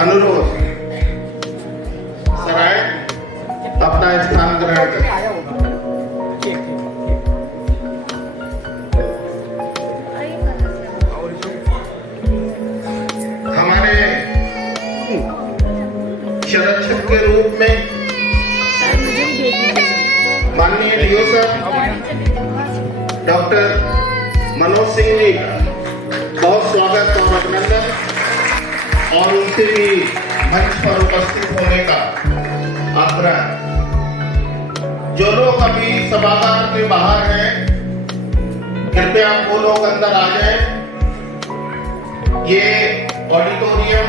अनुरोध सराय अपना स्थान ग्रहण करें। हमारे संरक्षक के रूप में माननीय DO sir doctor Manoj Singh ji का बहुत स्वागत और अभिनंदन, और उनसे भी मंच पर उपस्थित होने का आग्रह। जो लोग अभी सभागार के बाहर हैं, कृपया वो लोग अंदर आ जाएं। ये ऑडिटोरियम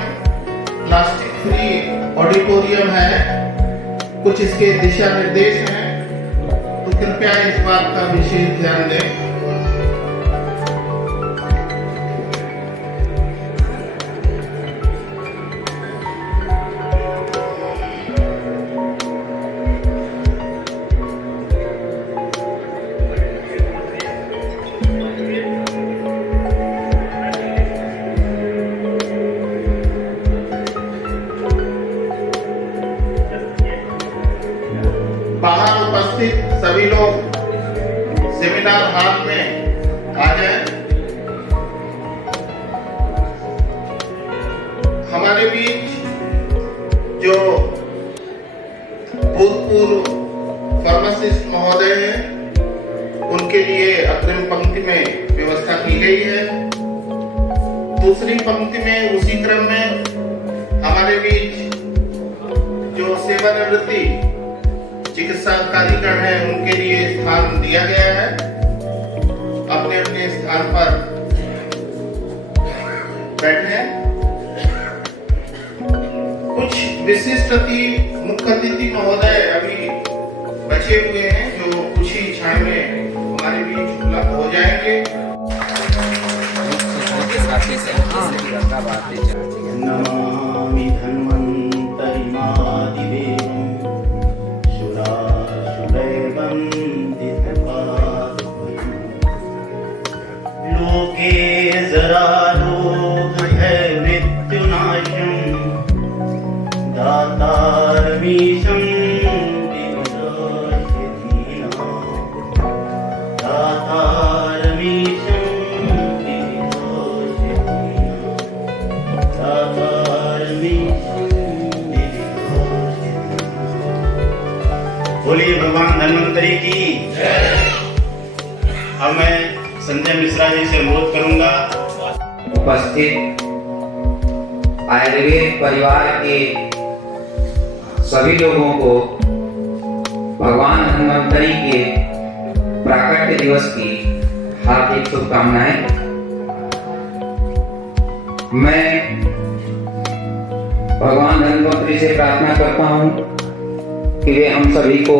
प्लास्टिक फ्री ऑडिटोरियम है, कुछ इसके दिशा निर्देश हैं, तो कृपया इस बात का विशेष ध्यान दें। बाहर उपस्थित सभी लोग सेमिनार हॉल में आ जाएं। हमारे बीच जो भूतपूर्व फार्मासिस्ट महोदय हैं, उनके लिए अग्रिम पंक्ति में व्यवस्था की गई है। दूसरी पंक्ति में उसी क्रम में हमारे बीच जो सेवानिवृत्ति चिकित्सा अधिकारीगण है, उनके लिए स्थान दिया गया है। अपने अपने स्थान पर बैठे। कुछ विशिष्ट मुख्य अतिथि महोदय अभी बचे हुए हैं, जो कुछ ही क्षण में हमारे बीच उपलब्ध हो जाएंगे। नमामि धन्वन्तरिमादिदेवं लोके जरालोक है मृत्युनाशं दातारमीशं बोलिए भगवान धन्वंतरी की जय। अब मैं संजय मिश्रा जी से अनुरोध करूंगा। उपस्थित आयुर्वेद परिवार के सभी लोगों को भगवान धन्वंतरी के प्राकट्य दिवस की हार्दिक शुभकामनाएं। मैं भगवान धन्वंतरी से प्रार्थना करता हूं कि वे हम सभी को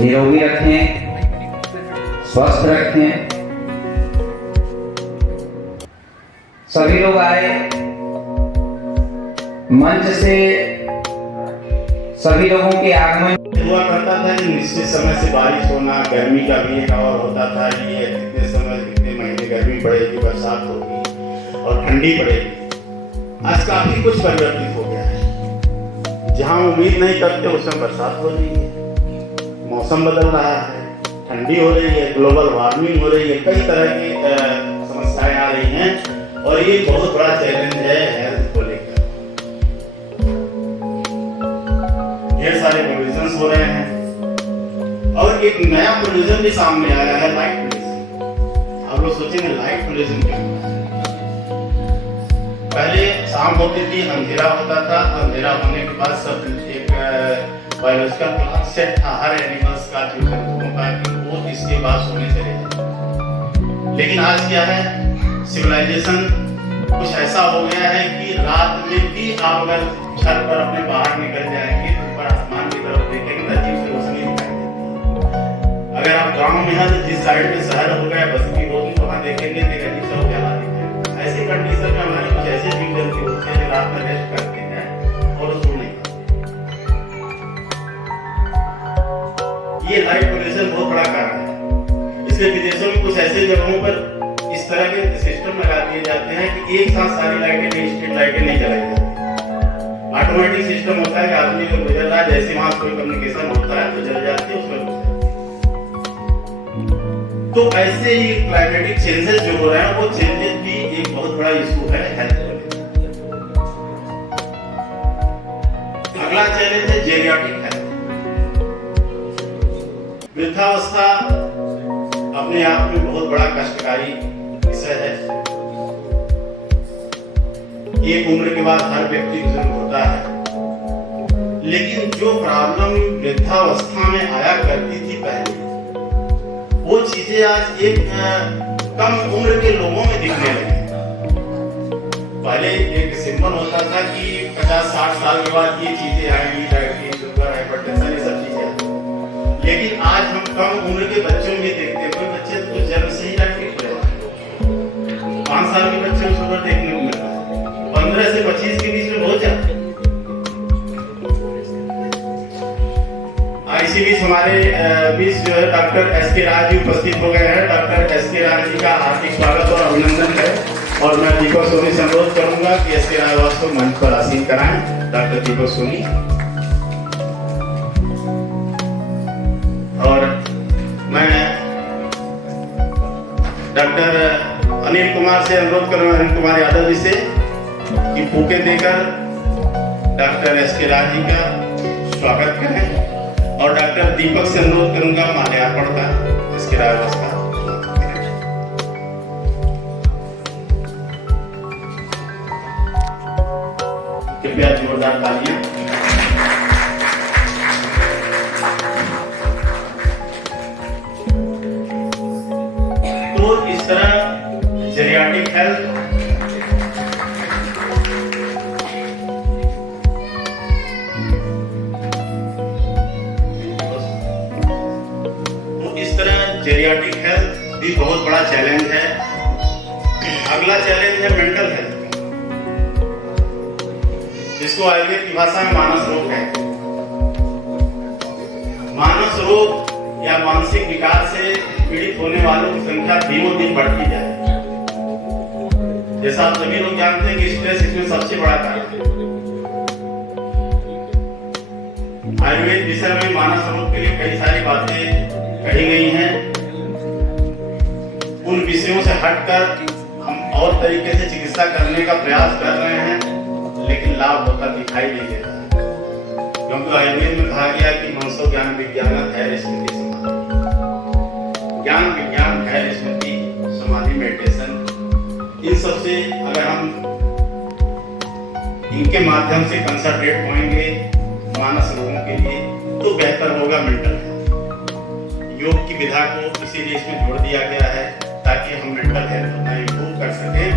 निरोगी रखें, स्वस्थ रखें। सभी लोग आए मंच से, सभी लोगों के आगमन हुआ करता था कि निश्चित समय से बारिश होना, गर्मी का भी एक और होता था कि ये कितने समय कितने महीने गर्मी पड़ेगी, बरसात होगी और ठंडी पड़ेगी। आज काफी कुछ परिवर्तित हो गया है। जहाँ उम्मीद नहीं करते उसमें बरसात हो रही है, मौसम बदल रहा है, ठंडी हो रही है, ग्लोबल वार्मिंग हो रही है, कई तरह की समस्याएं आ रही हैं, और ये बहुत बड़ा चैलेंज है हेल्थ को लेकर। ढेर सारे प्रोविजंस हो रहे हैं, और एक नया प्रोविजन भी सामने आया है, लाइट पोल्यूशन। आप लोग सोचेंगे लाइट पोल्यूशन क्या होता है? पहले शाम होती थी, अंधेरा होता था, अंधेरा होने के बाद सब एक बायोलॉजिकल क्लॉक सेट था हर एनिमल्स का, जो जंतुओं का, कि वो इसके बाद सोने चले जाते। लेकिन आज क्या है, सिविलाइजेशन कुछ ऐसा हो गया है कि रात में भी आप अगर छत पर अपने बाहर निकल जाएंगे, ऊपर आसमान की तरफ देखेंगे तो अजीब सी रोशनी दिखाई देती है। अगर आप गाँव में हैं तो जिस साइड में शहर हो गया, बस्ती होगी, तो वहाँ देखेंगे तो अजीब सा उजाला दिखेगा। ऐसी कंडीशन में हमारे कुछ ऐसे जीव जंतु होते हैं जो रात में रेस्ट करते हैं और सो नहीं पाते। ये लाइट पोल्यूशन बहुत बड़ा कारण है। इसलिए विदेशों में कुछ ऐसे जगहों पर इस तरह के सिस्टम लगा दिए जाते हैं कि एक साथ सारी लाइटें नहीं, स्ट्रीट लाइटें नहीं जलाई जाती। ऑटोमेटिक सिस्टम होता है कि आदमी को गुजर रहा है, जैसे वहां कोई कम्युनिकेशन होता है तो जल जाती है उसमें। तो ऐसे ही क्लाइमेटिक चेंजेस जो हो रहे हैं वो चेंजेस भी एक बहुत बड़ा इशू है हेल्थ को। अगला चैलेंज है जेरियाट्रिक हेल्थ। वृद्धावस्था अपने आप में बहुत बड़ा कष्टकारी विषय है। एक उम्र के बाद हर व्यक्ति बुजुर्ग होता है, लेकिन जो प्रॉब्लम वृद्धावस्था में आया करती थी पहले, वो चीजें आज एक कम उम्र के लोगों में दिखने लगी। पहले एक सिंपल होता था कि 50-60 साल के बाद ये चीजें आएंगी, डायबिटीज, शुगर, हाइपरटेंशन, ये सब चीजें आएंगी। लेकिन आज हम कम उम्र के बच्चों में देखते हैं, कोई बच्चे तो कुछ जन्म से ही डायबिटीज हो रहे हैं। 5 साल के बच्चे में शुगर देखने को मिलता है, 15 से 25 के बीच में बहुत ज्यादा। इसी बीच हमारे बीच जो है डॉक्टर एस के राज जी उपस्थित हो गए हैं। डॉक्टर एस के राज जी का हार्दिक स्वागत और अभिनंदन है। और मैं दीपक सोनी से अनुरोध करूंगा कि एस के राज को मंच पर आसीन कराएं। डॉक्टर दीपक सोनी। और मैं डॉक्टर अनिल कुमार से अनुरोध करूंगा, अनिल कुमार यादव जी से, कि फूके देकर डॉक्टर एस के राज जी का स्वागत करें। और डॉक्टर दीपक से अनुरोध करूंगा माल्यार्पण का इसके व्यवस्था। कृपया जोरदार तालियां। तो इस तरह जेरियाट्रिक हेल्थ जेरियाट्रिक हेल्थ भी बहुत बड़ा चैलेंज है। अगला चैलेंज है मेंटल हेल्थ, जिसको आयुर्वेद की भाषा में मानस रोग है। मानस रोग या मानसिक विकार से पीड़ित होने वालों की संख्या दिनों दिन बढ़ती जाए। जैसा आप सभी लोग जानते हैं कि स्ट्रेस इसमें सबसे बड़ा कारण है। आयुर्वेद विषय में मानस रोग के लिए कई सारी बातें कही गई हैं। उन विषयों से हटकर हम और तरीके से चिकित्सा करने का प्रयास कर रहे हैं, लेकिन लाभ होता दिखाई नहीं दे रहा। क्योंकि आयुर्वेद में कहा गया कि मनसो ज्ञान विज्ञान धैर्य स्मृति समाधि। ज्ञान विज्ञान धैर्य स्मृति समाधि मेडिटेशन, इन सबसे अगर हम इनके माध्यम से कंसंट्रेट होंगे मानस रोगों के लिए, तो बेहतर होगा मेंटल हेल्थ। योग की विधा को इसीलिए इसमें जोड़ दिया गया है ताकि हम मेंटल हेल्थ अपना इम्प्रूव कर सकें।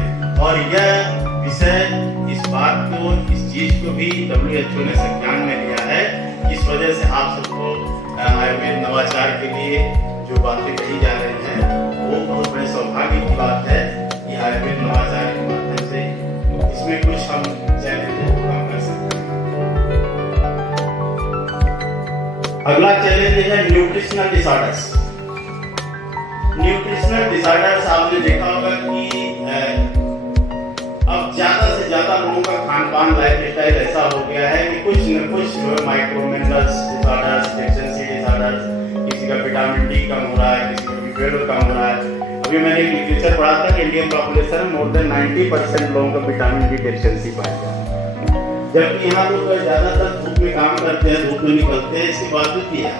और यह विषय इस बात को, इस चीज को भी WHO ने संज्ञान में लिया है। इस वजह से आप सबको आयुर्वेद नवाचार के लिए जो बातें कही जा रही हैं, वो बहुत बड़े सौभाग्य की बात है कि आयुर्वेद नवाचार के माध्यम से इसमें कुछ हम चैलेंजेस को कम कर सकते हैं। अगला चैलेंज है न्यूट्रिशनल डिसऑर्डर्स। न्यूट्रिशनल डिसऑर्डर्स आपने देखा होगा कि अब ज्यादा से ज्यादा लोगों का खान पान लाइफस्टाइल ऐसा हो गया है कि कुछ न कुछ जो है micro minerals disorders, deficiency disorders, किसी का विटामिन डी कम हो रहा है, किसी का B12 कम हो रहा है। अभी मैंने एक लिटरेचर पढ़ा था कि इंडियन पॉपुलेशन में मोर देन 90% लोगों का विटामिन डी डेफिशिएंसी पाया गया। जबकि यहाँ लोग ज्यादातर धूप में काम करते हैं, धूप में निकलते हैं, इसके बावजूद भी है।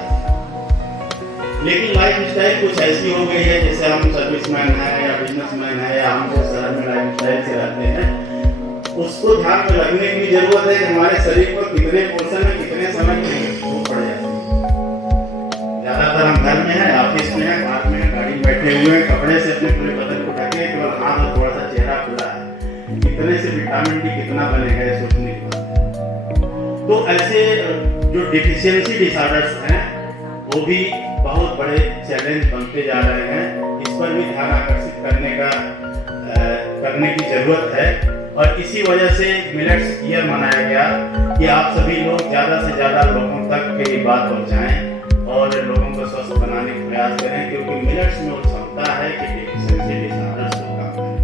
लेकिन लाइफ स्टाइल कुछ ऐसी हो गई है, जैसे हम सर्विसमैन है या बिजनेसमैन है या हम जो शहर में लाइफ स्टाइल से रहते हैं, उसको ध्यान में रखने की जरूरत है कि हमारे शरीर पर कितने पोर्शन में कितने समय की धूप पड़ जाती है। ज्यादातर हम घर में है, ऑफिस में है, कार में है, गाड़ी में बैठे हुए हैं, कपड़े से अपने पूरे बदन को ढके, केवल हाथ और थोड़ा सा चेहरा खुला है। कितने से विटामिन डी कितना बनेगा ये सोचने की बात है। तो ऐसे जो डिफिशियंसी डिसऑर्डर्स हैं वो भी बहुत बड़े चैलेंज बनते जा रहे हैं। इस पर भी ध्यान आकर्षित करने की जरूरत है। और इसी वजह से मिलेट्स ईयर मनाया गया कि आप सभी लोग ज्यादा से ज्यादा लोगों तक ये बात पहुंचाएं और लोगों को स्वस्थ बनाने का प्रयास करें, क्योंकि मिलेट्स में वो क्षमता है कि डिफिशियंसी डिसऑर्डर्स को कम करें।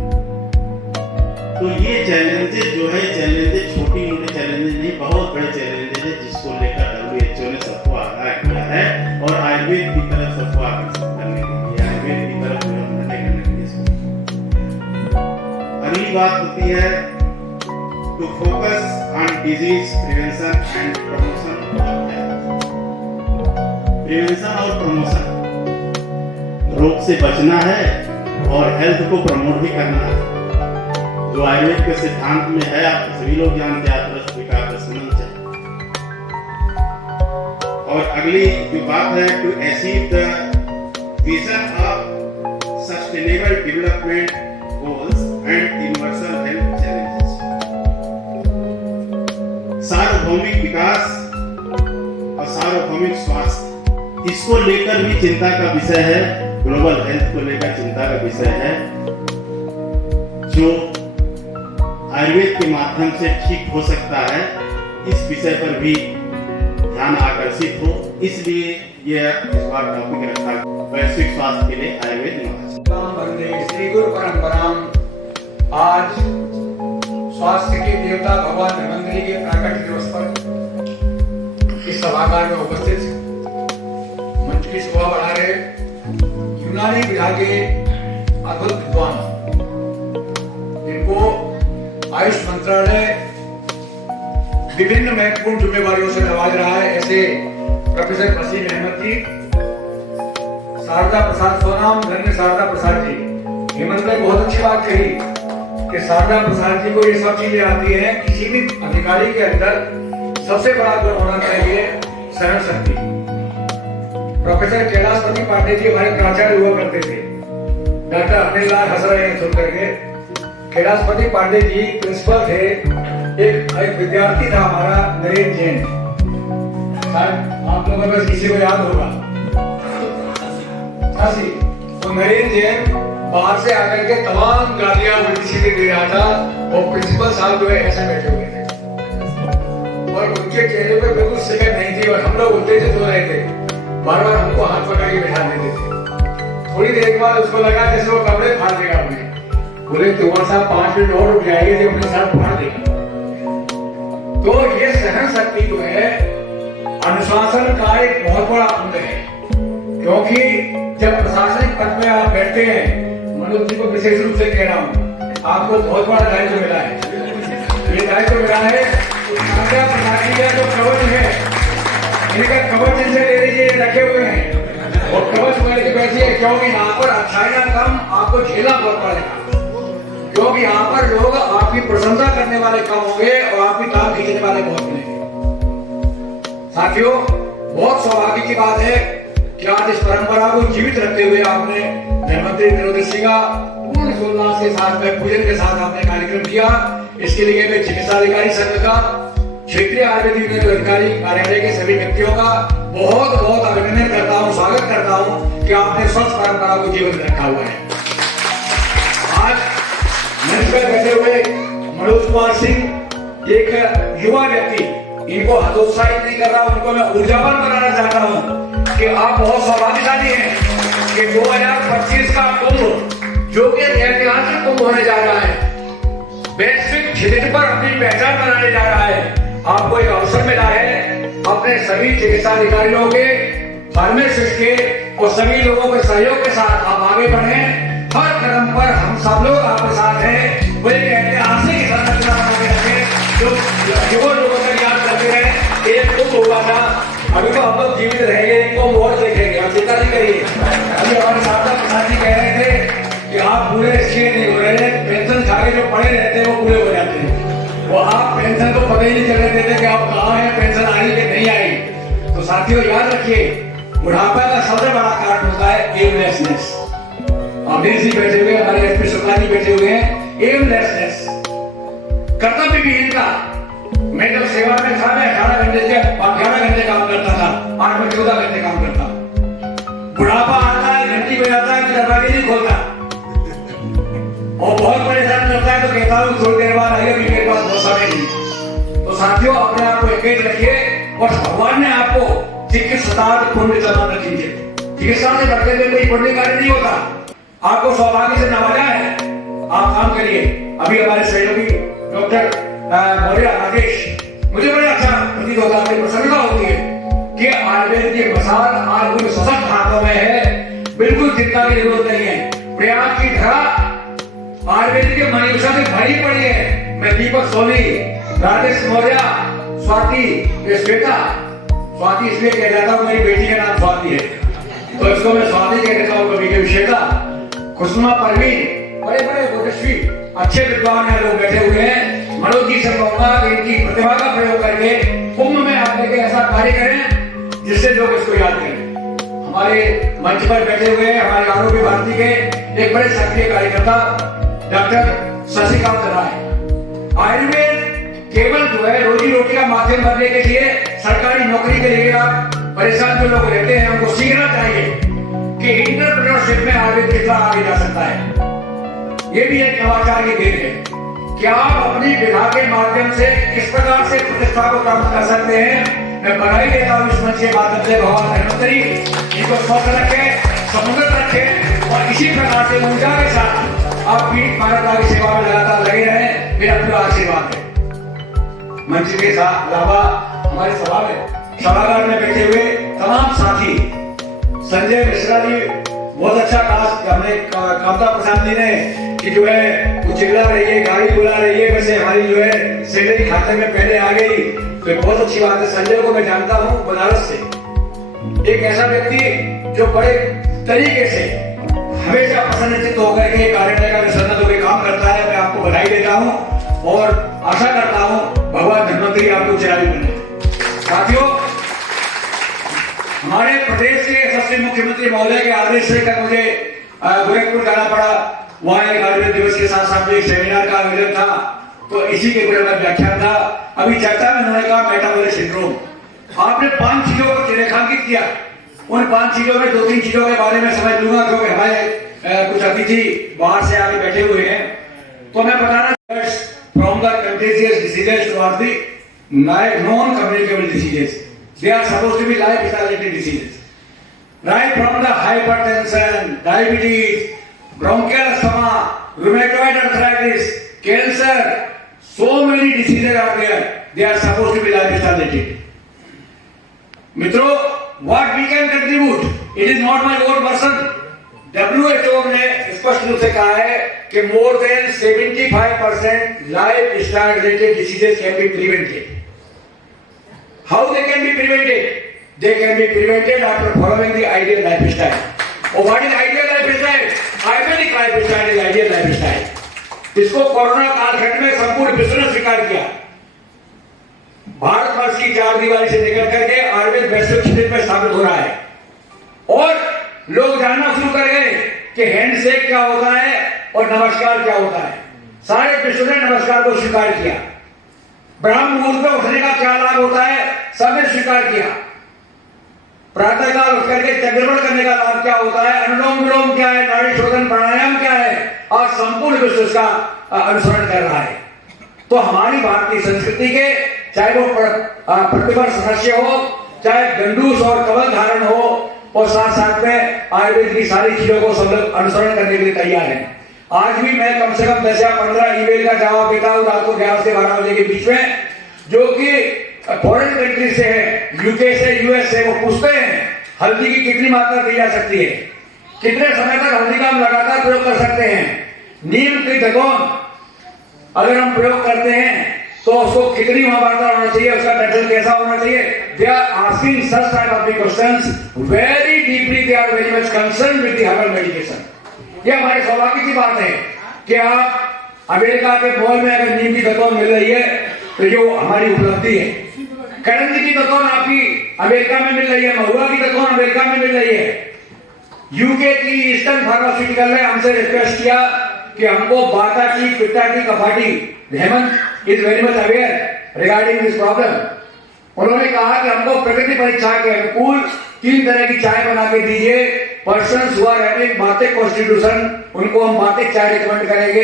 तो ये चैलेंजेस जो है, चैलेंजेस छोटी मोटी चैलेंजेस नहीं, बहुत बात होती है to focus on disease prevention and promotion of health. Prevention और प्रमोशन, रोग से बचना है और हेल्थ को प्रमोट भी करना है, जो आयुर्वेद के सिद्धांत में है। आप सभी लोग जानते हैं, और अगली जो बात है to achieve the vision of sustainable development goals and universal health challenges. सार्वभौमिक विकास और सार्वभौमिक स्वास्थ्य, इसको लेकर भी चिंता का विषय है, ग्लोबल हेल्थ को लेकर चिंता का विषय है, जो आयुर्वेद के माध्यम से ठीक हो सकता है। इस विषय पर भी ध्यान आकर्षित हो, इसलिए यह इस बार टॉपिक रखा वैश्विक स्वास्थ्य के लिए आयुर्वेद वंदे श्री गुरु परंपराम। आज स्वास्थ्य के देवता भगवान धन्वंतरि के प्राकट्य दिवस पर इस सभागार में उपस्थित मंच की शोभा बढ़ा रहे यूनानी विधा के अद्भुत विद्वान, जिनको आयुष मंत्रालय विभिन्न महत्वपूर्ण जिम्मेवारियों से नवाज रहा है, ऐसे प्रोफेसर वसीम अहमद जी, शारदा प्रसाद सोनाम, धन्य शारदा प्रसाद जी। हेमंत ने बहुत अच्छी बात कही कि शारदा प्रसाद जी को ये सब चीजें आती हैं। किसी भी अधिकारी के अंदर सबसे बड़ा गुण होना चाहिए सहन शक्ति। प्रोफेसर कैलाशपति पांडे जी हमारे प्राचार्य हुआ करते थे। डॉक्टर अनिल लाल हंस रहे हैं सुन करके। कैलाशपति पांडे जी प्रिंसिपल थे। एक विद्यार्थी था हमारा नरेंद्र जैन, शायद आप लोगों में किसी को याद होगा। तो नरेंद्र जैन बाहर से आकर के तमाम गालियां उल्टी सीधी दे रहा था और प्रिंसिपल साहब जो है ऐसे बैठे हुए थे और उनके चेहरे पे बिल्कुल शिकन नहीं थी और हम लोग उल्टे से सो रहे थे। बार बार हमको हाथ पकड़ के बैठा देते थे। थोड़ी देर बाद उसको लगा जैसे वो कपड़े फाड़ देगा अपने। बोले तुम्हारे साहब 5 मिनट और रुक जाएंगे जो अपने साथ फाड़ देगा। तो ये सहन शक्ति जो है अनुशासन का एक बहुत बड़ा अंग है, क्योंकि जब प्रशासनिक पद में आप बैठते हैं, मनोज जी को विशेष रूप से कह रहा हूँ, आपको बहुत बड़ा दायित्व मिला है। ये दायित्व मिला है जो कवच है, इनका कवच इनसे ले लीजिए, रखे हुए हैं और कवच में बैठिए, क्योंकि यहाँ पर अच्छाई का काम आपको झेलना बहुत पड़ेगा, क्योंकि यहाँ पर लोग आपकी प्रशंसा करने वाले कम होंगे और आपकी टांग खींचने वाले बहुत मिलेंगे। साथियों, बहुत सौभाग्य की बात है कि आज इस परंपरा को जीवित रखते हुए आपने धन्वंतरि त्रयोदशी का पूर्ण उल्लास के साथ में पूजन के साथ आपने कार्यक्रम किया। इसके लिए मैं चिकित्सा अधिकारी संघ का, क्षेत्रीय आयुर्वेदिक अधिकारी कार्यालय के सभी व्यक्तियों का बहुत बहुत अभिनंदन करता हूँ, स्वागत करता हूँ कि आपने स्वच्छ परंपरा को जीवित रखा हुआ है। आज मंच पर बैठे हुए मनोज कुमार सिंह एक युवा व्यक्ति, इनको हतोत्साहित नहीं कर रहा, उनको मैं ऊर्जावान बनाना चाहता हूँ कि आप बहुत सौभाग्यशाली हैं कि 2025 का कुंभ, जो कि ऐतिहासिक कुंभ होने जा रहा है, वैश्विक क्षितिज पर अपनी पहचान बनाने जा रहा है, आपको एक अवसर मिला है अपने सभी चिकित्सा अधिकारियों के, फार्मासिस्ट के और सभी लोगों के सहयोग के साथ आप आगे बढ़े। हर कदम पर हम सब लोग आपके साथ हैं। वो एक ऐतिहासिक संरचना बनाके रखें जो युवा लोगों तक याद करते रहे। एक कुंभ हुआ था, अभी तो हम लोग जीवित रहेंगे, एक कुंभ और देखेंगे, आप चिंता नहीं करिए। अभी हमारे शारदा प्रसाद जी कह रहे थे कि आप पूरे इसलिए नहीं हो रहे, पेंशन खा के जो पड़े रहते हैं वो पूरे हो जाते हैं। वो आप पेंशन को पता ही नहीं चलने देते कि आप कहाँ हैं, पेंशन आई कि नहीं आई। तो साथियों याद रखिए, बुढ़ापा का सबसे बड़ा कारण होता है एमलेसनेस। अमीर जी बैठे हुए, हमारे एसपी शुक्ला जी बैठे हुए हैं, एमलेसनेस, कर्तव्यहीनता। मैं जब सेवा में था, मैं 11 घंटे काम करता था, 8 में 14 घंटे काम करता। बुढ़ापा आता है, घंटी बजाता है, दरवाजे नहीं खोलता और बहुत परेशान करता है, तो कहता हूँ थोड़ी देर बाद आइए, मेरे पास बहुत समय नहीं। तो साथियों, अपने आप को एंगेज रखिए और भगवान ने आपको चिकित्सा पुण्य जमा रखिए। चिकित्सा से बढ़ते हुए कोई पुण्य कार्य नहीं होता, आपको सौभाग्य से नवाजा है, आप काम करिए। अभी हमारे सहयोगी डॉक्टर मौर्य राजेश, मुझे बड़ा अच्छा प्रतीत होता है, प्रसन्नता होती है कि आयुर्वेद की मसाल आज उन सशक्त हाथों में है। बिल्कुल चिंता की जरूरत नहीं है। प्रयाग की धरा आयुर्वेद के मनीषा से भरी पड़ी है। मैं दीपक सोनी, राजेश मौर्य, स्वाति, श्वेता, स्वाति इसलिए कह जाता हूँ मेरी बेटी का नाम स्वाति है तो इसको मैं स्वाति कह देता हूँ कभी कभी। श्वेता, कुसुमा, परवीन, बड़े बड़े ओजस्वी अच्छे विद्वान यहाँ लोग बैठे हुए हैं। मनोज जी से कहूंगा कि इनकी प्रतिभा का प्रयोग करके कुंभ में आकर के ऐसा कार्य करें जिससे लोग इसको याद करें। हमारे मंच पर बैठे हुए हैं हमारे आरोग्य भारती के एक बड़े सक्रिय कार्यकर्ता डॉक्टर शशिकांत राय। आयुर्वेद केवल जो है रोजी रोटी का माध्यम बनने के लिए सरकारी नौकरी के लिए आप परेशान जो लोग रहते हैं उनको सीखना चाहिए कि इंटरप्रेन्योरशिप में आयुर्वेद कितना आगे जा सकता है। ये भी एक नवाचार की देन है कि आप अपनी विधा के माध्यम से किस प्रकार से प्रतिष्ठा को प्राप्त कर सकते हैं। मैं बधाई देता हूँ इस मंच के माध्यम से भगवान धन्वंतरी इनको स्वस्थ रखे, समुन्नत रखे और इसी प्रकार से ऊर्जा के साथ आप पीड़ित मानवता की सेवा में लगातार लगे रहें, मेरा पूरा आशीर्वाद है। मंच के साथ अलावा हमारे सभागार में बैठे हुए तमाम साथी, संजय मिश्रा जी बहुत अच्छा हमने कामता प्रसाद जी ने कि जो है वो चिल्ला रही है, गाड़ी बुला रही है, वैसे हमारी जो है सैलरी खाते में पहले आ गई तो बहुत अच्छी बात है। संजय को मैं जानता हूँ बनारस से, एक ऐसा व्यक्ति जो बड़े तरीके से हमेशा प्रसन्नचित्त होकर के कार्यालय का निसन्नत होकर काम करता है। मैं आपको बधाई देता हूँ और आशा करता हूँ भगवान धन्वंतरी आपको चिरायु बने। साथियों, हमारे प्रदेश के यशस्वी मुख्यमंत्री महोदय के आदेश से कल मुझे गोरखपुर जाना पड़ा। वहाँ एक आयुर्वेद दिवस के साथ साथ एक सेमिनार का आयोजन था तो इसी के बारे में व्याख्यान था। अभी चर्चा में उन्होंने कहा मेटाबॉलिक सिंड्रोम। आपने 5 चीजों को रेखांकित किया, उन 5 चीजों में 2-3 चीजों के बारे में समझ लूंगा क्योंकि हमारे कुछ अतिथि बाहर से आके बैठे हुए हैं। तो मैं बताना from the contagious diseases to the non communicable diseases, they are supposed to be lifestyle related diseases, right from the hypertension, diabetes, bronchial asthma, rheumatoid arthritis, cancer, so many diseases are there, they are supposed to be lifestyle related. मित्रों, what we can contribute, it is not my own person. WHO ने स्पष्ट रूप से कहा है कि more than 75% lifestyle related diseases can be prevented. How they can be prevented? They can be prevented after following the ideal lifestyle. और what is ideal lifestyle? Ayurvedic lifestyle is ideal lifestyle. इसको corona कालखंड में संपूर्ण विश्व ने स्वीकार किया। भारतवर्ष की 4 दीवारी से निकल करके आयुर्वेद वैश्विक स्थिति में स्थापित हो रहा है और लोग जानना शुरू कर गए कि हैंडशेक क्या होता है और नमस्कार क्या होता है। सारे विश्व ने नमस्कार को स्वीकार किया। ब्राह्म मुहूर्त में उठने का क्या लाभ होता है, सबने स्वीकार किया। प्रातःकाल उठ करके चक्रमण करने का लाभ क्या होता है, अनुलोम विलोम क्या है, नाड़ी शोधन प्राणायाम क्या है, और संपूर्ण विश्व इसका अनुसरण कर रहा है। तो हमारी भारतीय संस्कृति के चाहे वो प्रतिवर्ष सदस्य हो, चाहे गंडूस और कवल धारण हो, और साथ साथ में आयुर्वेद की सारी चीजों को सब लोग अनुसरण करने के लिए तैयार है। आज भी मैं कम से कम 10 या 15 ईमेल का जवाब देता हूँ रात को 11 से 12 बजे के बीच में, जो कि फॉरेन कंट्री से है, यूके से, यूएस से। वो पूछते हैं हल्दी की कितनी मात्रा दी जा सकती है, कितने समय तक हल्दी का हम लगातार प्रयोग कर सकते हैं, नीम की दगोन अगर हम प्रयोग करते हैं तो उसको कितनी मात्रा होना चाहिए, उसका कंट्रोल कैसा होना चाहिए। They are asking such type of questions very deeply, they are very much concern with the herbal medication. ये हमारे सौभाग्य की बात है कि आप अमेरिका के मॉल में अगर नीम की दगोन मिल रही है तो ये हमारी उपलब्धि है। करंदी की दगोन आपकी अमेरिका में मिल रही है, महुआ की दगोन अमेरिका में मिल रही है। यूके की ईस्टर्न फार्मास्यूटिकल ने हमसे रिक्वेस्ट किया कि हमको बाटा की, पित्ता की, कफाटी, Hemant is very much aware regarding this problem. उन्होंने कहा कि हमको प्रकृति परीक्षा के अनुकूल 3 तरह की चाय बना के दीजिए। पर्सन्स हु आर हैविंग बातिक कॉन्स्टिट्यूशन उनको हम बातिक चाय रिकमेंड करेंगे,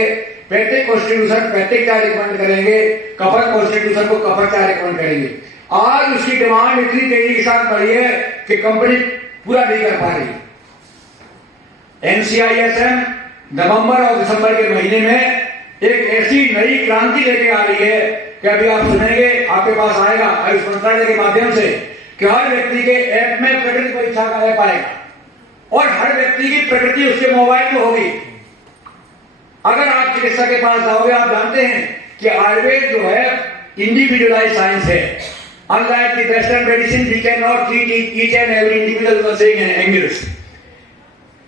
पैथिक कॉन्स्टिट्यूशन पैथिक चाय रिकमेंड करेंगे, कफर कॉन्स्टिट्यूशन को कफर चाय रिकमेंड करेंगे। आज उसकी डिमांड इतनी तेजी के साथ बढ़ी है कि कंपनी पूरा नहीं कर पा रही। NCISM नवंबर और दिसंबर के महीने में एक ऐसी नई क्रांति लेके आ रही है कि अभी आप सुनेंगे, आपके पास आएगा आयुष मंत्रालय के माध्यम से कि हर व्यक्ति के ऐप में प्रकृति परीक्षा का ऐप आएगा और हर व्यक्ति की प्रकृति उसके मोबाइल में होगी। अगर आप चिकित्सक के पास जाओगे, आप जानते हैं कि आयुर्वेद जो है इंडिविजुअलाइज साइंस है। Unlike the western medicine, we can not treat each and every individual saying angles.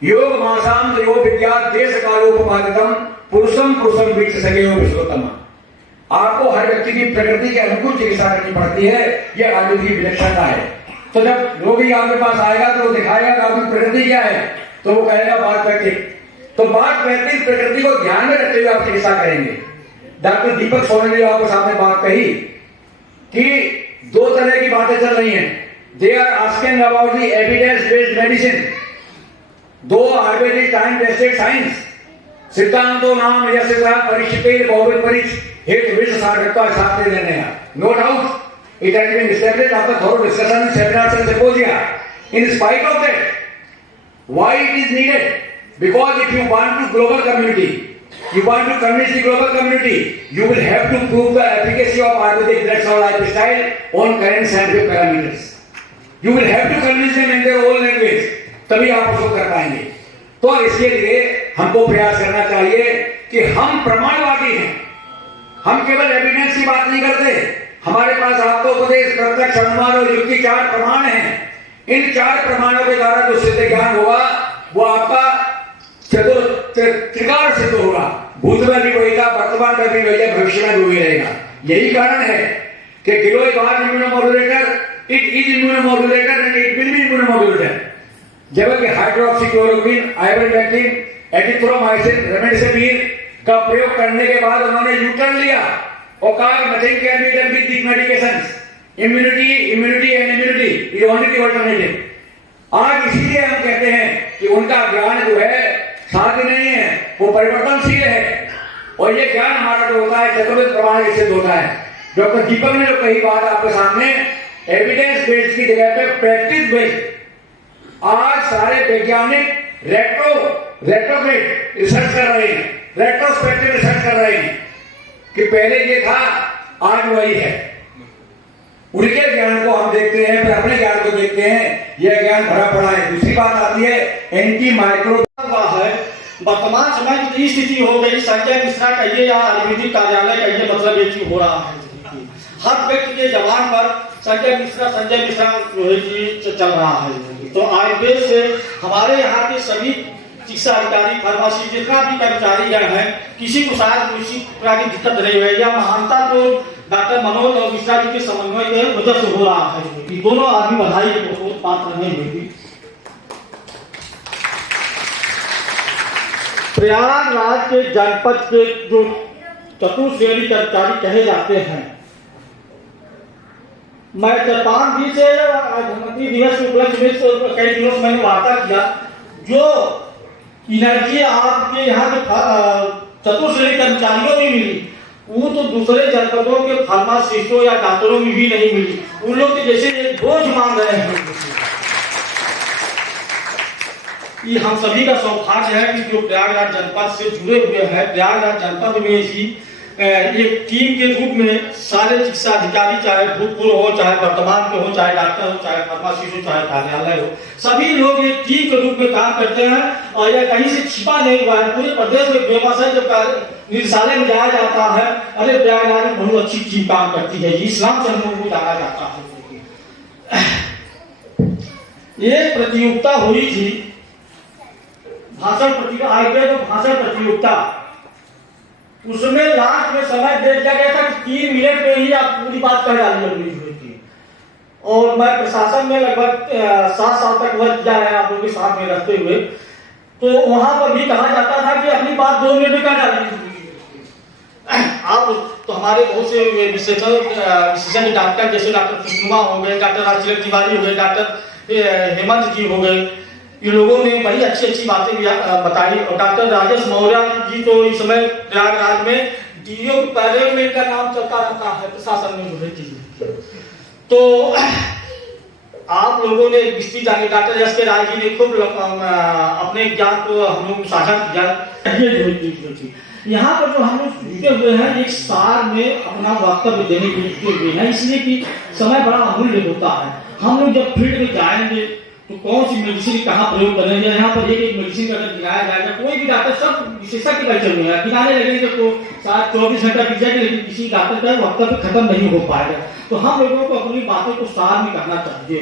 योग मासाम योग विद्या देश कालोपमादितम पुरुषम पुरुषम बीच सके हो विश्वोत्तम। आपको हर व्यक्ति की प्रकृति के अनुकूल चिकित्सा करनी पड़ती है, यह आयुर्वेद की विलक्षणता है। तो जब रोगी आपके पास आएगा तो वो दिखाएगा कि आपकी प्रकृति क्या है, तो वो कहेगा बात पैथिक। तो बात पैथिक प्रकृति को ध्यान में रखते हुए आप चिकित्सा करेंगे। डॉक्टर दीपक सोरेन ने आपके सामने बात कही कि दो तरह की बातें चल रही हैं। They are asking about the evidence based medicine, दो आयुर्वेदिक टाइम टेस्टेड साइंस सिद्धांतों नाम यश परिचित बहुविध परिच हेतु विश्व सार्थकता शास्त्र देने हैं। No doubt it has been established after thorough discussion, seminars and symposia. In spite of that, why it is needed? Because if you want to global community, you want to convince the global community, you will have to prove the efficacy of Ayurvedic drugs or lifestyle on current scientific parameters. You will have to convince them in their own language. तभी आप उसको कर पाएंगे। तो इसके लिए हमको प्रयास करना चाहिए कि हम प्रमाणवादी हैं। हम केवल एविडेंस की बात नहीं करते। हमारे पास आत्मोपदेश, प्रत्यक्ष, अनुमान और युक्ति 4 प्रमाण हैं। इन 4 प्रमाणों के द्वारा जो सिद्ध ज्ञान होगा वो आपका त्रिकाल सिद्ध होगा। भूत में भी वही था, वर्तमान में भी वही है, भविष्य में भी वही रहेगा। यही कारण है कि गिलोइड immunomodulator, it is immunomodulator and it will be immunomodulator. जबकि हाइड्रोक्सीक्लोरोक्विन, आइवरमेक्टिन, एजिथ्रोमाइसिन, रेमडेसिविर का प्रयोग करने के बाद उन्होंने यूटर्न लिया और कहा nothing can be done with this medications, immunity and immunity is only the alternative. आज इसीलिए हम कहते हैं कि उनका ज्ञान जो है साध्य नहीं है, वो परिवर्तनशील है। और ये ज्ञान हमारा जो होता है चतुर्विध प्रमाण से सिद्ध होता है। डॉक्टर दीपक ने जो कही बात आपके सामने, एविडेंस बेस्ड की जगह पे प्रैक्टिस बेस्ड। आज सारे वैज्ञानिक रेट्रोग्रेड रिसर्च कर रहे हैं, रेट्रोस्पेक्टिव रिसर्च कर रहे हैं कि पहले ये था, आज वही है। उनके ज्ञान को हम देखते हैं, फिर अपने ज्ञान को देखते हैं, यह ज्ञान भरा पड़ा है। दूसरी बात आती है एंटी माइक्रो है। वर्तमान समय की स्थिति हो गई, संजय मिश्रा कहिए या आयुर्वेदिक कार्यालय कहिए, मतलब एक ही हो रहा है। हर व्यक्ति के जबान पर संजय मिश्रा जो है कि चल रहा है। तो आयुर्वेद से हमारे यहाँ के सभी चिकित्सा अधिकारी, फार्मेसी, जितना भी कर्मचारी हैं, किसी को शायद किसी प्रकार की दिक्कत नहीं है। यह महानता तो डॉक्टर मनोज और मिश्रा जी के समन्वय के वजह से हो रहा है। कि दोनों आदमी बधाई को पात्र नहीं होगी। प्रयागराज के जनपद के जो चतुर्श्रेणी कर्मचारी कहे जाते हैं, मैं जापान भी से गणतंत्र दिवस के उपलक्ष्य में कई दिनों से मैंने वार्ता किया। जो एनर्जी आपके यहाँ के चतुर्श्रेणी कर्मचारियों में मिली, वो तो दूसरे जनपदों के फार्मासिस्टों या डॉक्टरों में भी नहीं मिली। उन लोग के जैसे एक बोझ मांग रहे हैं। ये हम सभी का सौभाग्य है कि जो प्रयागराज जनपद से जुड़े हुए हैं, प्रयागराज जनपद में ही एक टीम के रूप में सारे चिकित्सा अधिकारी, चाहे भूतपूर्व हो, चाहे वर्तमान के हो, चाहे डॉक्टर हो, चाहे फार्मासिस्ट हो, चाहे कार्यालय हो, सभी लोग एक टीम के रूप में काम करते हैं। और यह कहीं से छिपा नहीं हुआ है। पूरे प्रदेश में फेमस है। जब निदेशालय में जाया जाता है, अरे प्रयागराज में बहुत अच्छी टीम काम करती है, इस्लाम से हम लोगों को जाना जाता है। ये प्रतियोगिता हुई थी, भाषण प्रतियोगिता, आयुर्वेद भाषण प्रतियोगिता। उसमें लास्ट में समय दे दिया गया था कि 3 मिनट में ही आप पूरी बात कह डालिए थी। और मैं प्रशासन में लगभग 7 साल तक वर्क किया है आप लोगों के साथ में रहते हुए। तो वहां पर भी कहा जाता था कि अपनी बात 2 मिनट में कह डालिए। आप तो हमारे बहुत से विशेषज्ञ डॉक्टर, जैसे डॉक्टर कुसुमा हो गए, डॉक्टर राजतिलक तिवारी हो गए, डॉक्टर हेमंत जी हो गए, इन लोगों ने बड़ी अच्छी अच्छी बातें बताई। और डॉक्टर राजेश मौर्य जी तो इस समय प्रयागराज में डीओ के पैरेल में इनका नाम चलता रहता है प्रशासन में जो है। तो आप लोगों ने विस्तृत जाने, डॉक्टर एस के राय जी ने खूब अपने ज्ञान को हम लोग साझा किया। यहाँ पर जो हम लोग जुटे हुए हैं, एक सार में अपना वक्तव्य देने के लिए जुटे हुए हैं, इसलिए कि समय बड़ा अमूल्य होता है। हम लोग जब फील्ड में जाएंगे तो कौन सी मेडिसिन कहाँ प्रयोग करेंगे। यहाँ पर एक मेडिसिन अगर गिराया जाएगा, कोई भी डॉक्टर सब विशेषज्ञ बैठे हुए हैं, गिराने लगेंगे तो 24 घंटा बीत जाएगा, लेकिन किसी डॉक्टर का वक्त पे खत्म नहीं हो पाएगा। तो हम लोगों को अपनी बातों को सार में करना चाहिए।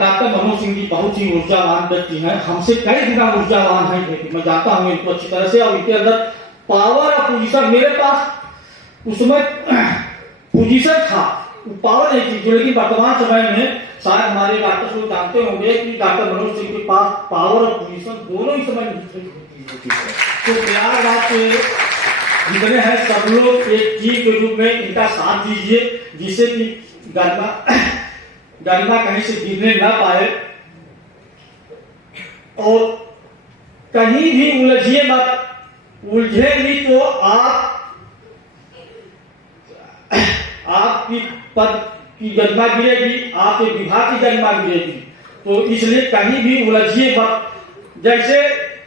डॉक्टर मनोज सिंह जी बहुत ही ऊर्जावान व्यक्ति हैं, हमसे कई गुना ऊर्जावान है, लेकिन मैं जानता हूँ इनको अच्छी तरह से, और इनके अंदर पावर और पोजीशन, मेरे पास उसमें पोजीशन था, पावर नहीं थी, लेकिन वर्तमान समय में शायद हमारे डॉक्टर को जानते होंगे कि डॉक्टर मनोज सिंह के पास पावर और पोजीशन दोनों ही समय होती है। तो प्यार बात जितने हैं सब लोग एक टीम के रूप में इनका साथ दीजिए, जिससे कि गरिमा कहीं से गिरने ना पाए, और कहीं भी उलझिए मत, उलझेंगी तो आपकी पद की गरिमा गिरेगी, आपके विभाग की गरिमा गिरेगी। तो इसलिए कहीं भी उलझिए मत। जैसे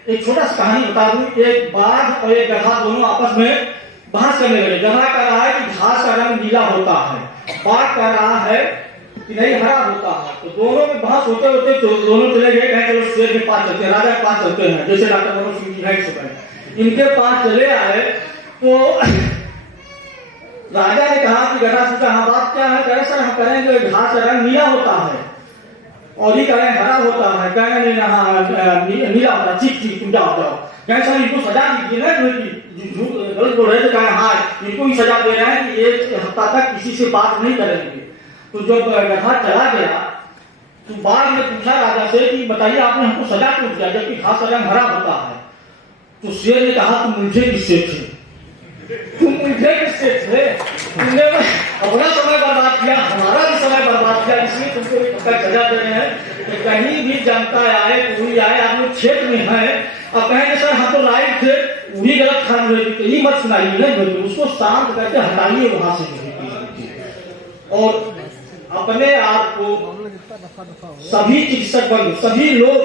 एक छोटा सा कहानी बता दूं, एक बाघ और एक गधा दोनों आपस में बहस करने लगे। गधा कह रहा है कि घास का रंग नीला होता है, बाघ कह रहा है कि नहीं हरा होता है। तो दोनों में बहस होते होते तो दोनों चले गए, कहे चलो शेर के पास चलते हैं, राजा के पास चलते हैं, जैसे डॉक्टर मनोज सिंह जी है इस समय। इनके पास चले आए तो राजा ने कहा कि गधा से हाँ बात क्या है, कहे सर हम करेंगे घास का रंग नीला होता है और ये करें हरा होता है, कहेंगे नहीं नीला होता है, ठीक ठीक तुम जाओ जाओ। कहे सर इनको सजा दीजिए ना, गलत बोल रहे थे, कहे हाँ इनको ही सजा दे रहे हैं कि एक हफ्ता तक किसी से बात नहीं करेंगे। तो जब गधा चला गया तो बाघ ने पूछा राजा से कि बताइए आपने हमको सजा क्यों दिया जबकि घास का रंग हरा होता है। तो शेर ने कहा तुम मुझे किससे थे, तुम मुझे किससे थे, तुमने अपना समय बर्बाद किया, हमारा भी समय बर्बाद किया, इसलिए तुमको एक सजा दे रहे हैं। तो कहीं भी जनता आए, कोई आए, आप लोग क्षेत्र में है, अब कहेंगे सर हम तो राइट थे, वही गलत खान हुए, तो ये मत सुनाइए, नहीं उसको शांत करके हटाइए वहां से। और अपने आप को सभी चिकित्सक वर्ग, सभी लोग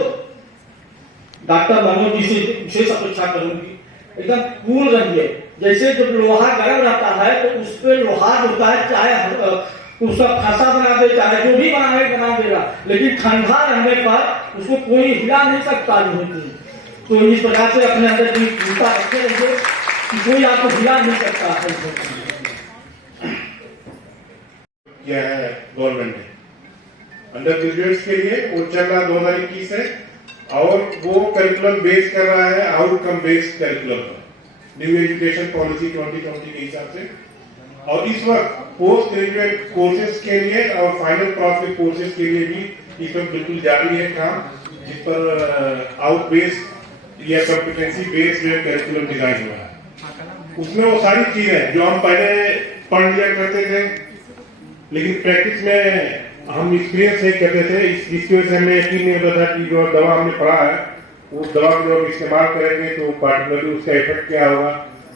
डॉक्टर मनोज जी से विशेष अपेक्षा करूंगी, एकदम कूल रहिए। जैसे जब लोहा गर्म रहता है तो उस पर लोहा होता है, चाहे उसका फंसा बना दे, चाहे जो भी बना देगा, लेकिन ठंडा रहने पर उसको कोई हिला नहीं सकता नहीं। तो इस प्रकार से अपने अंदर की चिंता रखे रहिए कि कोई आपको हिला नहीं सकता है। किया है गवर्नमेंट ने अंडर ग्रेजुएट्स के लिए, वो चल रहा 2021 है, और वो करिकुलम बेस कर रहा है आउटकम बेस्ड करिकुलम पर, न्यू एजुकेशन पॉलिसी 2020 के हिसाब से। और इस वक्त पोस्ट ग्रेजुएट कोर्सेज के लिए और फाइनल क्रॉस के कोर्सेज के लिए भी इस वक्त बिल्कुल जारी है काम, जिस पर आउट बेस्ड या कॉम्पिटेंसी बेस्ड करिकुलम डिजाइन हुआ है। उसमें वो सारी चीजें जो हम पहले पढ़ लिया करते थे, लेकिन प्रैक्टिस में हम एक्सपीरियंस नहीं करते थे, इसकी वजह से हमें यकीन नहीं होता था कि जो दवा हमने पढ़ा है उस दवा को जब इस्तेमाल करेंगे तो पार्टिकुलरली उसका इफेक्ट क्या होगा,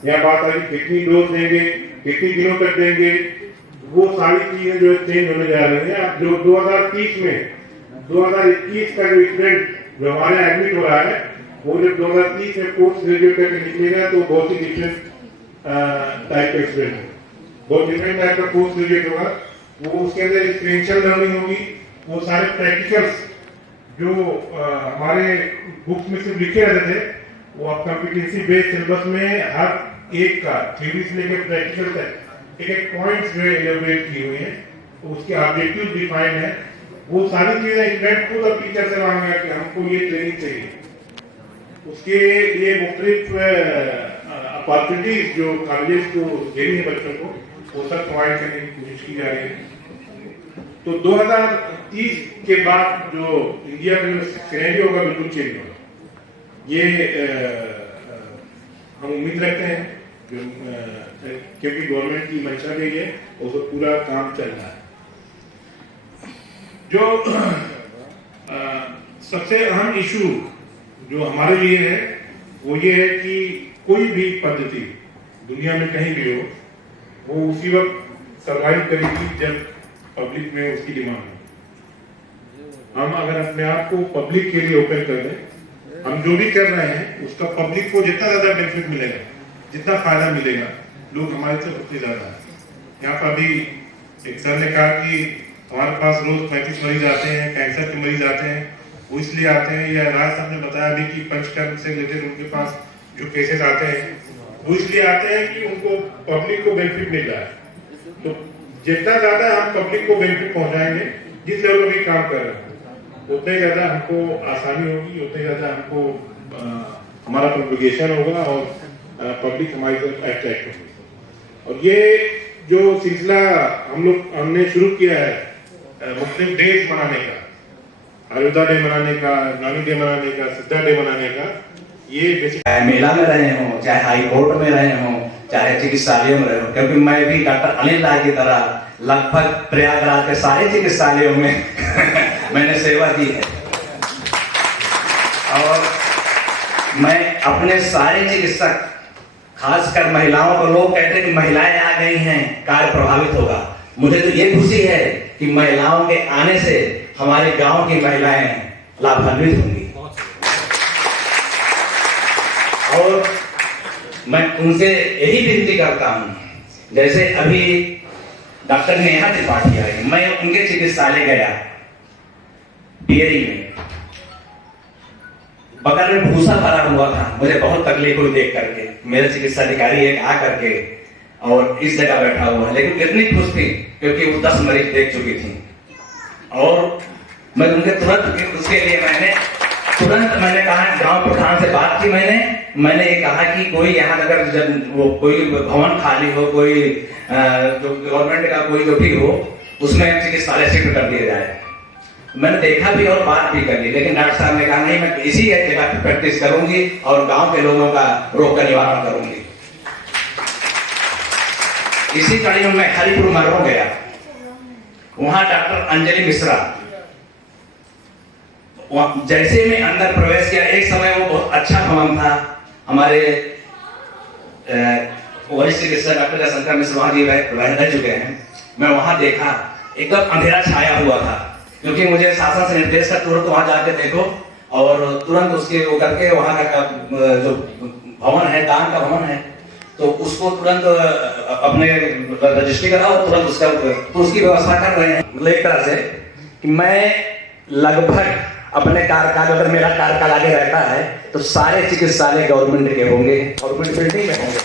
यहाँ बात आई कितनी डोज देंगे, कितनी दिनों तक देंगे, वो सारी चीजें जो चेंज होने जा रही है। अब जो 2030 में 2021 का जो स्टूडेंट जो हमारे एडमिट हो रहा है, वो जब 2030 में पोस्ट ग्रेजुएट करके निकलेगा तो बहुत ही डिफरेंट टाइप का स्टूडेंट है, बहुत डिफरेंट टाइप का पोस्ट ग्रेजुएट होगा। वो उसके अंदर एक्सपीरियंशियल लर्निंग होगी, वो सारे प्रैक्टिकल्स जो हमारे बुक्स में सिर्फ लिखे रहते थे, वो अब कॉम्पिटेंसी बेस्ड सिलेबस में हर एक का थ्योरी से लेकर प्रैक्टिकल तक एक एक पॉइंट्स जो एलेबोरेट की हुई है, उसके ऑब्जेक्टिव डिफाइंड है। वो सारी चीजें स्टूडेंट खुद अब टीचर से मांगेगा कि हमको ये ट्रेनिंग चाहिए, उसके लिए मुख्तलिफ अपॉर्चुनिटीज जो कॉलेजेस को देनी है बच्चों को, वो सब प्रोवाइड करने की कोशिश की जा रही है। तो 2030 के बाद जो इंडिया में सिनेरियो होगा बिल्कुल चेंज होगा, ये हम उम्मीद रखते हैं, क्योंकि गवर्नमेंट की मंशा भी है, उस पर पूरा काम चल रहा है। जो सबसे अहम इशू जो हमारे लिए है वो ये है कि कोई भी पद्धति दुनिया में कहीं भी हो, वो उसी वक्त सर्वाइव करेगी जब पब्लिक में उसकी डिमांड हो। हम अगर अपने आप को पब्लिक के लिए ओपन कर दें, हम जो भी कर रहे हैं उसका पब्लिक को जितना ज्यादा बेनिफिट मिलेगा, जितना फायदा मिलेगा, लोग हमारे से उतने ज्यादा है। यहाँ पर अभी एक सर ने कहा कि हमारे पास रोज 35 मरीज आते हैं, कैंसर के मरीज आते हैं, वो इसलिए आते हैं, या राज साहब ने बताया भी कि पंचकर्म से रिलेटेड उनके पास जो केसेस आते हैं वो इसलिए आते हैं कि उनको पब्लिक को बेनिफिट मिल रहा है। तो जितना ज्यादा हम पब्लिक को बेनिफिट पहुंचाएंगे, जिस लेवल में भी काम कर रहे हैं, उतने ज्यादा हमको आसानी होगी, उतने ज्यादा हमको हमारा प्रोपगेशन होगा और पब्लिक हमारी तरफ अट्रैक्ट होगी। और ये जो सिलसिला हमने शुरू किया है मुख्तलिफ डेज मनाने का, आयुर्वेदा डे मनाने का, नानी डे मनाने का, सिद्धा डे मनाने का, ये चाहे मेला में रहे हों, चाहे हाई कोर्ट में रहे हों, चाहे चिकित्सालयों में रहे हों, क्योंकि मैं भी डॉक्टर अनिल राय की तरह लगभग प्रयागराज के सारे चिकित्सालयों में मैंने सेवा की है। और मैं अपने सारे चिकित्सक, खासकर महिलाओं को, लोग कहते हैं कि महिलाएं आ गई हैं, कार्य प्रभावित होगा। मुझे तो ये खुशी है कि महिलाओं के आने से हमारे गांव की महिलाएं लाभान्वित होंगी। और मैं उनसे यही विनती करता हूं, जैसे अभी डॉक्टर नेहा त्रिपाठी आई, मैं उनके चिकित्सालय गया पियरी में, बगल में भूसा भरा हुआ था, मुझे बहुत तकलीफ हुई देख करके। मेरे चिकित्सा अधिकारी एक आ करके और इस जगह बैठा हुआ है, लेकिन कितनी खुश थी क्योंकि वो 10 मरीज देख चुकी थी। और मैं उनके तुरंत उसके लिए मैंने कहा, गांव प्रधान से बात की मैंने ये कहा कि कोई यहाँ अगर जब वो कोई भवन खाली हो, कोई जो गवर्नमेंट का कोई जो भी हो, उसमें चिकित्सालय शिफ्ट कर दिया जाए। मैंने देखा भी और बात भी कर ली, लेकिन डॉक्टर साहब ने कहा नहीं, मैं इसी जगह पर प्रैक्टिस करूंगी और गांव के लोगों का रोग का निवारण करूंगी। इसी कड़ी में मैं हरिपुर मरवा गया, वहां डॉक्टर अंजलि मिश्रा, जैसे मैं अंदर प्रवेश किया, एक समय वो बहुत अच्छा भवन था, हमारे वरिष्ठ चिकित्सक डॉक्टर शंकर मिश्र वहां जी रह चुके हैं। मैं वहां देखा एकदम अंधेरा छाया हुआ था, क्योंकि मुझे शासन से निर्देश था तुरंत वहां जाके देखो और तुरंत उसके वो करके वहां का जो भवन है, दान का भवन है, तो उसको तुरंत अपने रजिस्ट्री कराओ, तुरंत उसकी व्यवस्था कर रहे हैं। मतलब एक तरह से कि मैं लगभग अपने कार्यकाल, अगर मेरा कार्यकाल आगे रहता है तो सारे चिकित्सालय गवर्नमेंट के होंगे, गवर्नमेंट बिल्डिंग में होंगे।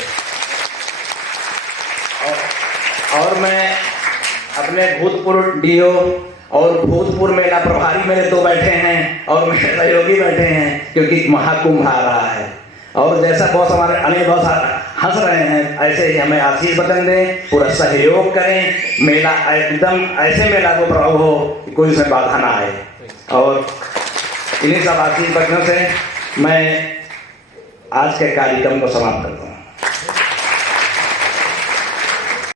और मैं अपने भूतपूर्व डीओ और भूतपूर्व मेला प्रभारी मेरे 2 बैठे हैं और मेरे सहयोगी बैठे हैं, क्योंकि महाकुंभ आ रहा है। और जैसा बॉस हमारे अनिल बॉस हंस रहे हैं, ऐसे ही हमें आशीर्वाद दें, पूरा सहयोग करें, मेला एकदम ऐसे मेला को प्रभाव हो कि कोई उसमें बाधा ना आए। और इन्हीं सब आशीर्वादों से मैं आज के कार्यक्रम को समाप्त करता हूँ।